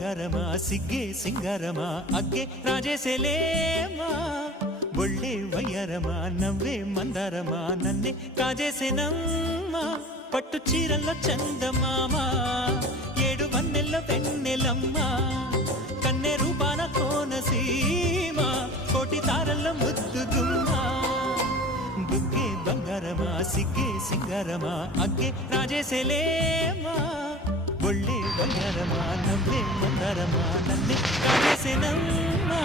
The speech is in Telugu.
ಬಂಗಾರಮ ಸಿಗ್ಗೆ ಸಿಂಗಾರಮ ಅಗ್ಗೆ ರಾಜೇಸೆಲೇಮಾ ಒಳ್ಳೆ ವಯ್ಯಾರಮ ನವ್ವే మందారమ నన్నే కాజేసెనమ్మా పట్టు చీరల్లో చందమామ ఏడు వన్నెల్ల వెన్నెలమ్మ కన్నె రూపాన కోనసీమ కోటి తారల్లో ముద్దుగుమ్మ బుగ్గే బంగారమ సిగ్గే సింగారమ అగ్గే రాజేసెలేమా ಒಳ್ಳೆ ವಯ್ಯಾರಮ ನವ್ವే ಮಂದಾರಮ ನನ್ನೇ ಕಾಜೇಸೆನಮ್ಮಾ